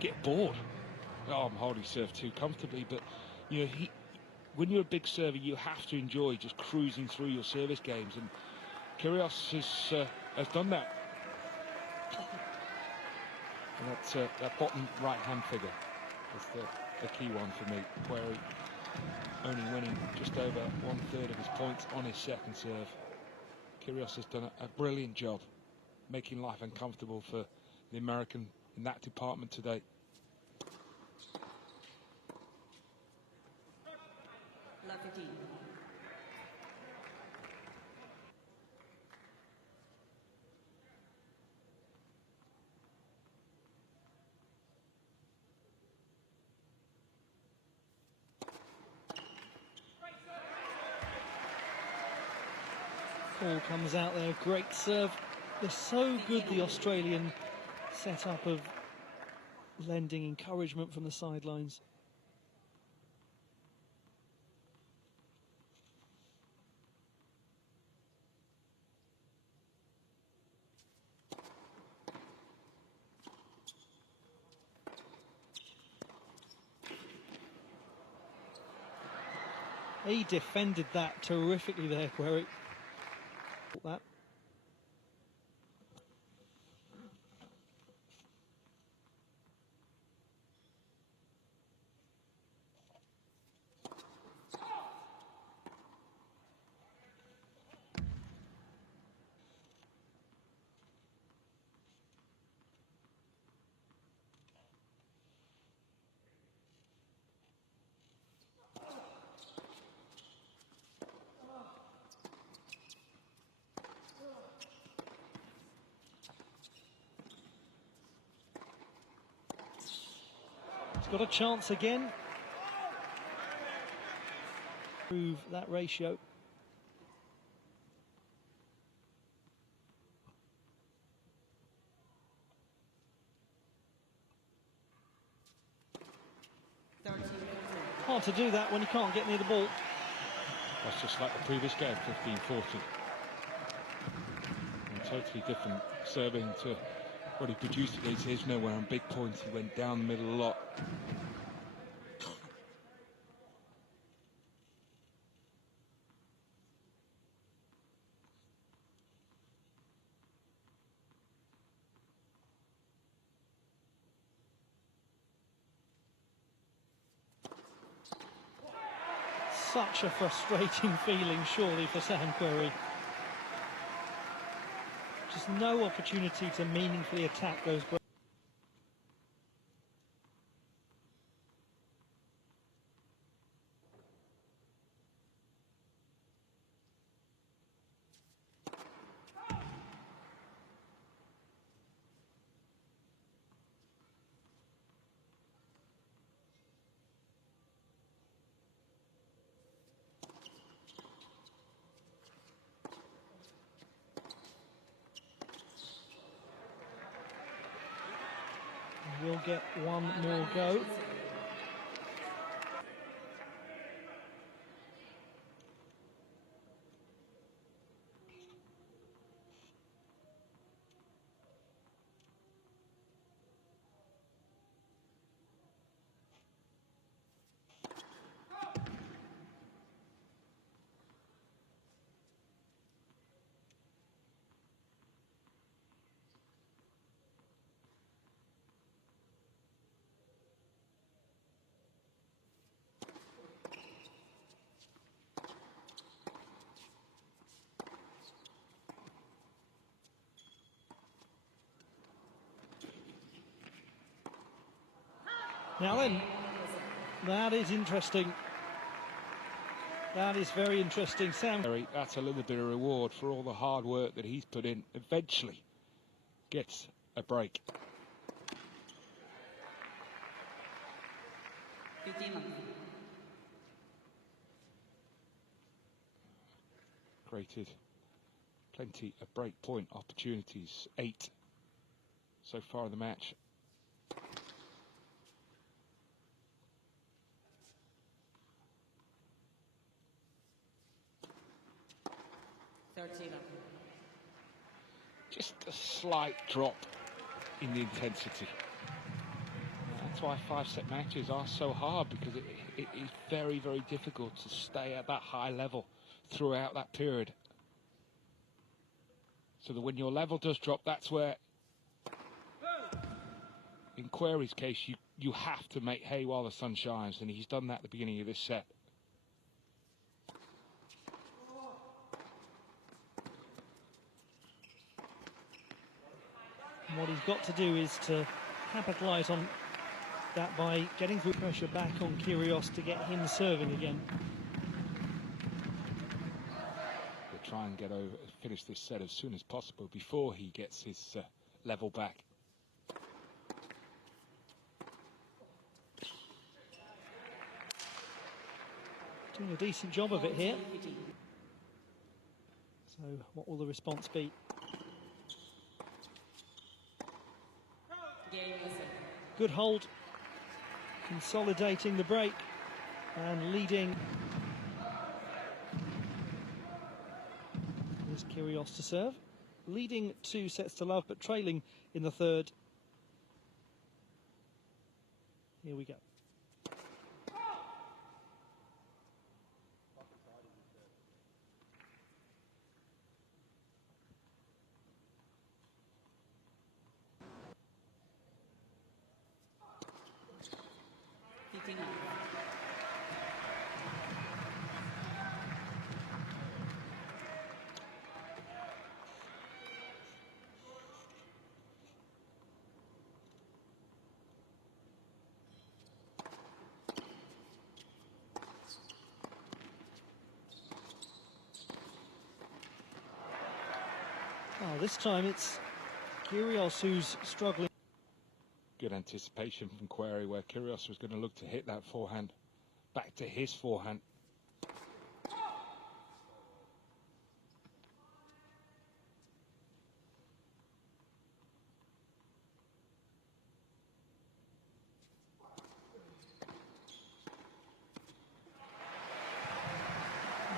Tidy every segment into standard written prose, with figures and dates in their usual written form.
get bored. Oh, I'm holding serve too comfortably, but you know, when you're a big server, you have to enjoy just cruising through your service games, and Kyrgios has done that. And that bottom right-hand figure is the key one for me. Querry only winning just over 1/3 of his points on his second serve. Kyrgios has done a brilliant job making life uncomfortable for the American in that department today. Ball comes out there, great serve. They're so good, the Australian setup of lending encouragement from the sidelines. He defended that terrifically there, Querry. That. He's got a chance again. Prove that ratio. Hard to do that when you can't get near the ball. That's just like the previous game, 15-40. And totally different serving to what he produced against Isner, where on big points he went down the middle a lot. Such a frustrating feeling, surely, for Sam Querry. Just no opportunity to meaningfully attack those breaks. We'll get one more go. Now then, that is interesting. That is very interesting. Sam. That's a little bit of reward for all the hard work that he's put in. Eventually gets a break. Created plenty of break point opportunities. 8 so far in the match. Just a slight drop in the intensity. That's why 5-set matches are so hard, because it is very, very difficult to stay at that high level throughout that period. So that when your level does drop, that's where, in Querry's case, you have to make hay while the sun shines, and he's done that at the beginning of this set. And what he's got to do is to capitalise on that by getting through pressure back on Kyrgios to get him serving again. We'll try and finish this set as soon as possible before he gets his level back. Doing a decent job of it here. So what will the response be? Good hold, consolidating the break and leading. Here's Kyrgios to serve, leading 2 sets to love, but trailing in the third. Here we go. Oh, this time it's Kyrgios who's struggling. Good anticipation from Querry, where Kyrgios was going to look to hit that forehand back to his forehand.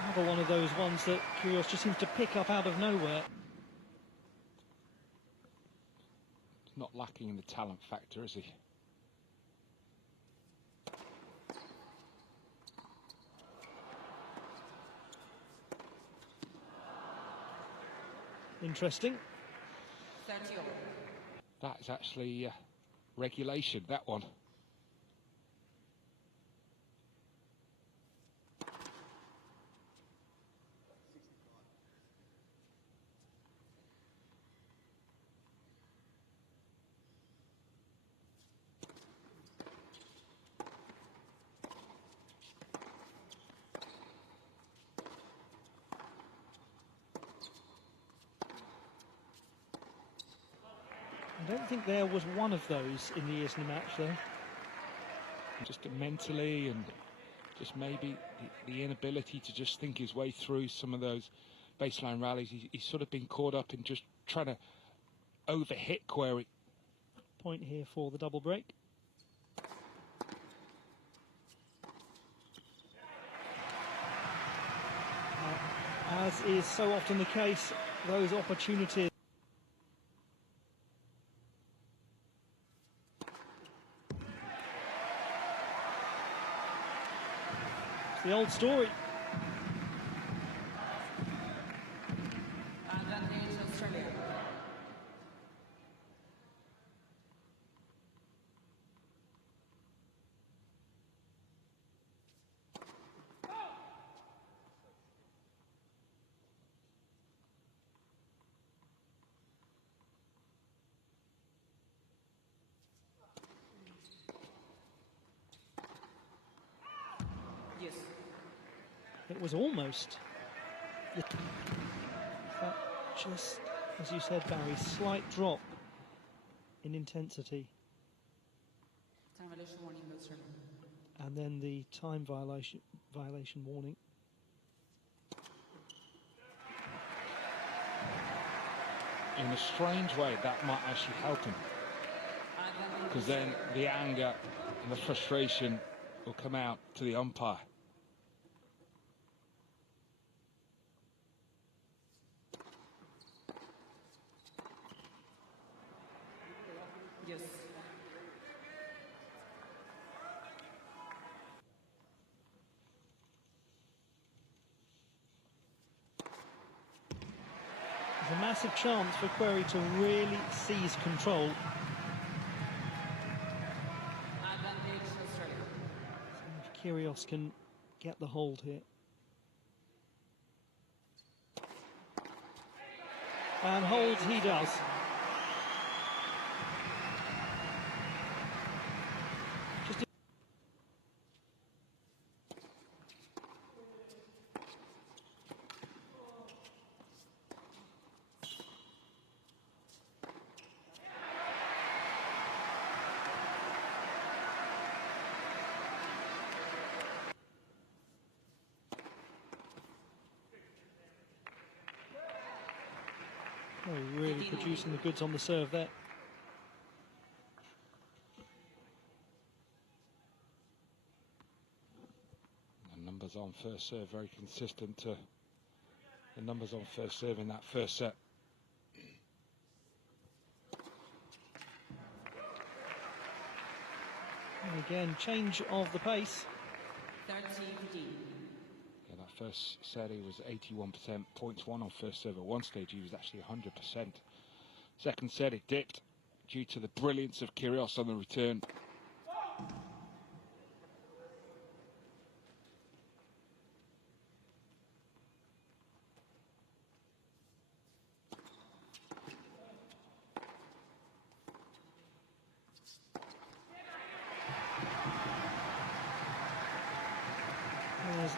Another one of those ones that Kyrgios just seems to pick up out of nowhere. Not lacking in the talent factor, is he? Interesting. That is actually regulation, that one. I don't think there was one of those in the Isner match, though. Just mentally, and just maybe the inability to just think his way through some of those baseline rallies. He's sort of been caught up in just trying to overhit Querry. Point here for the double break. As is so often the case, those opportunities. It's the old story. It was almost, that just, as you said, Barry, slight drop in intensity. Time violation warning, no sir. And then the time violation warning. In a strange way, that might actually help him, because then the anger and the frustration will come out to the umpire. Yes. There's a massive chance for Querry to really seize control. Advantage Australia. If Kyrgios can get the hold here. And holds he does. Just really producing the goods on the serve there. The numbers on first serve very consistent to the numbers on first serve in that first set. And again, change of the pace. 30-15. Yeah, that first set he was 81%, points won on first serve. At one stage he was actually 100%. Second set it dipped due to the brilliance of Kyrgios on the return. There's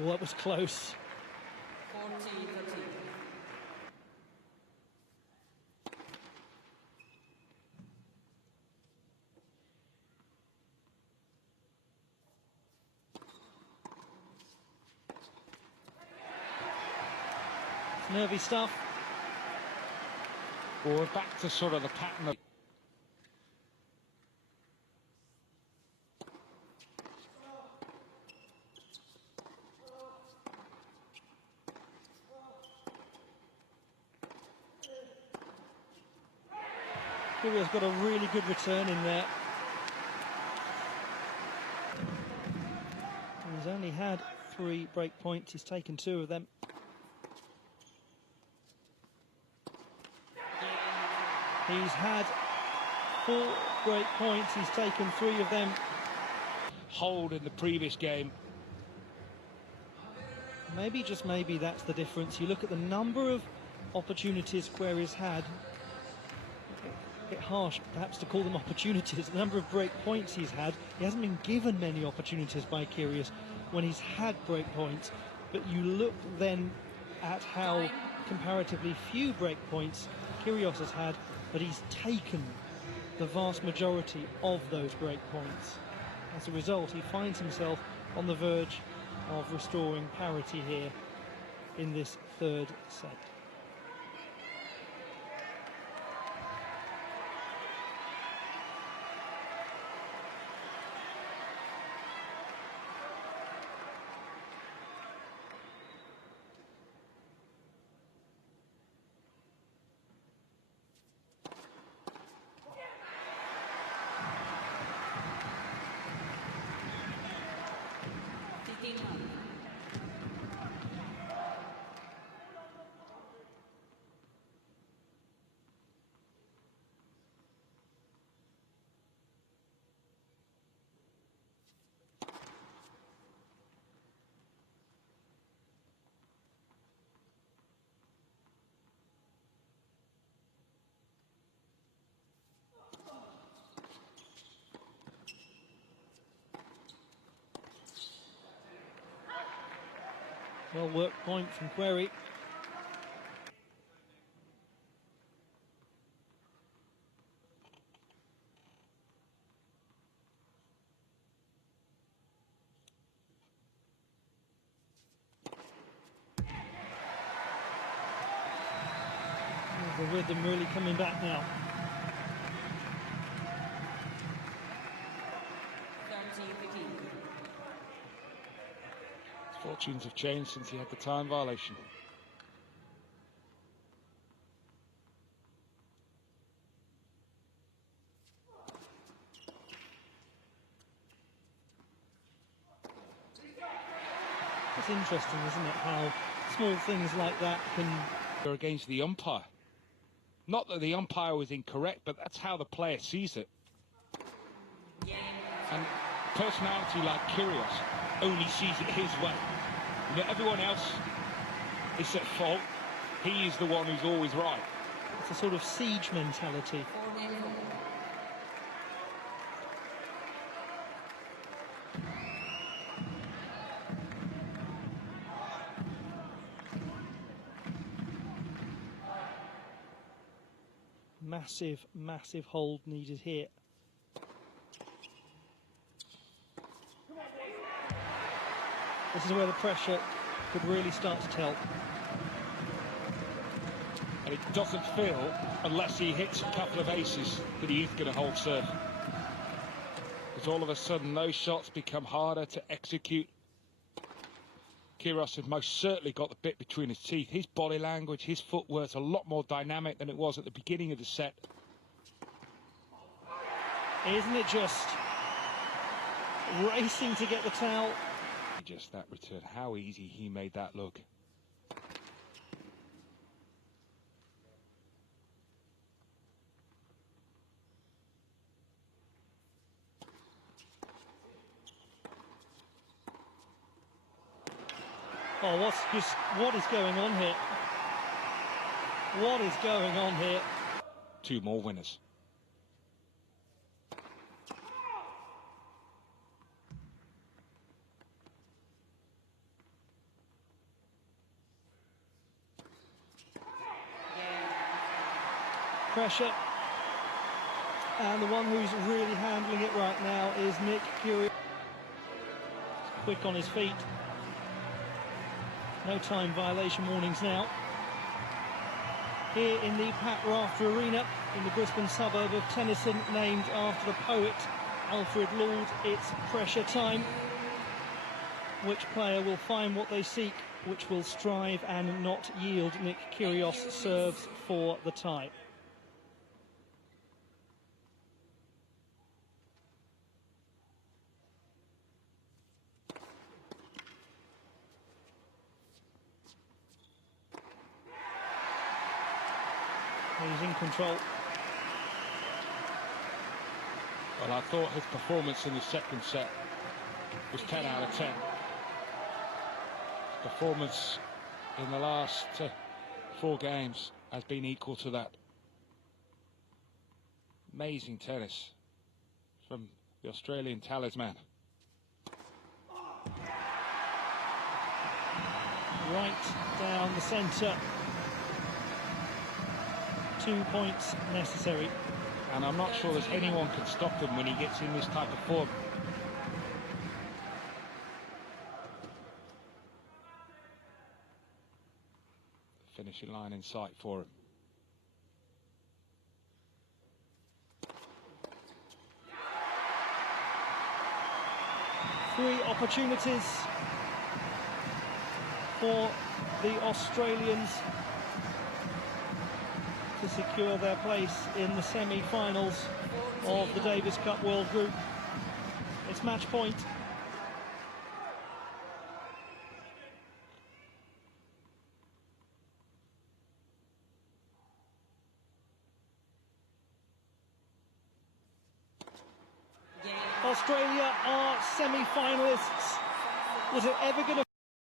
well, that was close. 40-13. Nervy stuff. Well, we're back to sort of the pattern of Kyrgios got a really good return in there. He's only had 3 break points. He's taken 2 of them. He's had 4 break points. He's taken 3 of them. hold in the previous game. Maybe, just maybe, that's the difference. You look at the number of opportunities Querry's had. A bit harsh, perhaps, to call them opportunities. The number of break points he's had. He hasn't been given many opportunities by Kyrgios when he's had break points. But you look then at how comparatively few break points Kyrgios has had, but he's taken the vast majority of those break points. As a result, he finds himself on the verge of restoring parity here in this 3rd set. Well worked point from Querry. The rhythm really coming back now. 30-15. fortunes have changed since he had the time violation. It's interesting, isn't it, how small things like that can... They're against the umpire. Not that the umpire was incorrect, but that's how the player sees it. And personality like Kyrgios only sees it his way. You know, everyone else is at fault. He is the one who's always right. It's a sort of siege mentality. Massive, massive hold needed here. This is where the pressure could really start to tell. And it doesn't feel, unless he hits a couple of aces, that he is going to hold serve. Because all of a sudden those shots become harder to execute. Kyrgios has most certainly got the bit between his teeth. His body language, his footwork's a lot more dynamic than it was at the beginning of the set. Isn't it just racing to get the towel? Just that return, how easy he made that look. Oh, what is going on here? What is going on here? Two more winners. Pressure. And the one who's really handling it right now is Nick Kyrgios. Quick on his feet. No time violation warnings now. Here in the Pat Rafter Arena in the Brisbane suburb of Tennyson, named after the poet Alfred Lord, it's pressure time. Which player will find what they seek, which will strive and not yield? Nick Kyrgios serves for the tie. He's in control. Well, I thought his performance in the second set was 10 out of 10. His performance in the last 4 games has been equal to that. Amazing tennis from the Australian talisman. Right down the centre. 2 points necessary. And I'm not sure there's anyone can stop him when he gets in this type of form. The finishing line in sight for him. Three opportunities for the Australians to secure their place in the semi-finals of the Davis Cup World Group. It's match point. Australia are semi-finalists. Was it ever going to